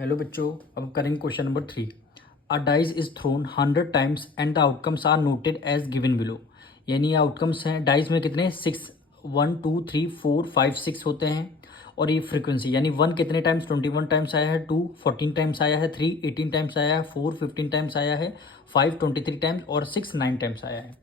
Hello बच्चों, अब करेंगे question number 3। A dice is thrown 100 times and the outcomes are noted as given below. यानी outcomes हैं dice में कितने 6 1 2 3 4 5 6 होते हैं। और ये फ्रीक्वेंसी यानी 1 कितने टाइम्स 21 टाइम्स आया है, 2 14 टाइम्स आया है, 3 18 टाइम्स आया है, 4 15 टाइम्स आया है, 5 23 टाइम्स और 6 9 टाइम्स आया है।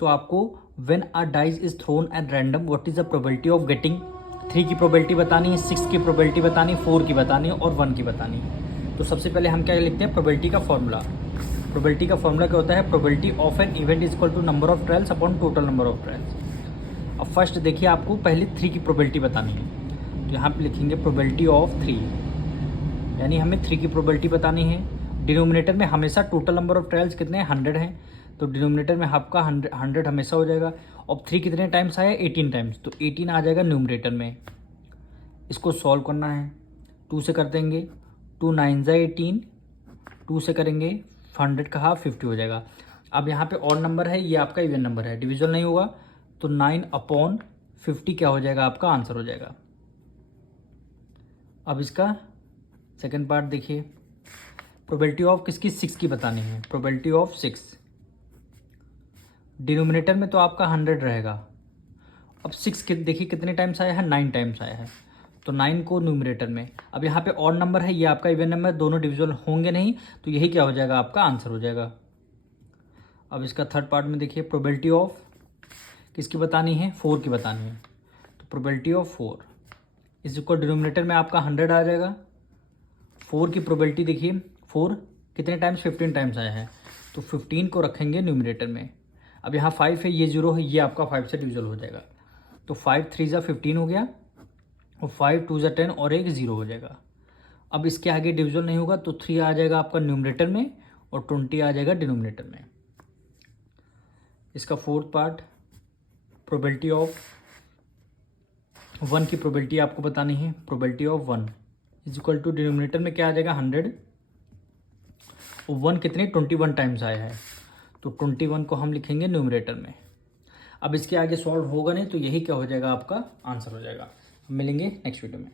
तो आपको when a dice is throne at random what is the probability of getting 3 की प्रोबेबिलिटी बतानी है, 6 की प्रोबेबिलिटी बतानी है, 4 की बतानी है और 1 की बतानी है। तो सबसे पहले हम क्या लिखते हैं, प्रोबेबिलिटी का फॉर्मूला। प्रोबेबिलिटी का फॉर्मूला क्या होता है, probability of an event is equal to number of trials upon total number of trials. अब फर्स्ट देखिए, आपको पहले 3 की प्रोबेबिलिटी बतानी है, तो यहाँ पे लिखेंगे प्रोबेबिलिटी ऑफ 3, यानी हमें 3 की प्रोबेबिलिटी बतानी है। डिनोमिनेटर में हमेशा टोटल नंबर ऑफ ट्रायल्स कितने हैं, 100 हैं, तो डिनोमिनेटर में आपका 100 हमेशा हो जाएगा। अब 3 कितने टाइम्स आया, 18 टाइम्स, तो 18 आ जाएगा न्यूमरेटर में। इसको सॉल्व करना है, 2 से कर देंगे, 2 9 ज़ा 18, 2 से करेंगे 100 का हाफ 50 हो जाएगा। अब यहाँ पे और नंबर है, ये आपका इवन नंबर है, डिविजन नहीं होगा, तो 9/50 क्या हो जाएगा, आपका आंसर हो जाएगा। अब इसका सेकंड पार्ट देखिए, प्रोबेबिलिटी ऑफ किसकी, 6 की बतानी है। प्रोबेबिलिटी ऑफ 6 डिनोमिनेटर में तो आपका 100 रहेगा। अब 6 देखिए कितने टाइम्स आया है, 9 टाइम्स आया है, तो 9 को न्यूमरेटर में। अब यहाँ पे और नंबर है, ये आपका इवन नंबर, दोनों डिविजल होंगे नहीं, तो यही क्या हो जाएगा, आपका आंसर हो जाएगा। अब इसका थर्ड पार्ट में देखिए, प्रोबेबिलिटी ऑफ किसकी बतानी है, 4 की बतानी है। तो प्रोबेबिलिटी ऑफ 4 इस इक्वल डिनोमिनेटर में आपका 100 आ जाएगा। 4 की प्रोबेबिलिटी देखिए, 4 कितने टाइम्स 15 टाइम्स आया है, तो 15 को रखेंगे न्यूमरेटर में। अब यहाँ 5 है, ये 0 है, ये आपका 5 से डिविजल हो जाएगा, तो 5 3 ज़ा 15 हो गया, और 5 2 ज़ा 10 और एक 0 हो जाएगा। अब इसके आगे डिविजन नहीं होगा, तो 3 आ जाएगा आपका न्यूमरेटर में और 20 आ जाएगा डिनोमिनेटर में। इसका फोर्थ पार्ट, प्रोबेबिलिटी ऑफ 1 की प्रोबेबिलिटी आपको बतानी है। Probability of 1 is equal to denominator में क्या आ जाएगा, 100, और 1 कितने 21 टाइम्स आया है, तो 21 को हम लिखेंगे न्यूमरेटर में। अब इसके आगे सॉल्व होगा नहीं, तो यही क्या हो जाएगा, आपका आंसर हो जाएगा। मिलेंगे नेक्स्ट वीडियो में।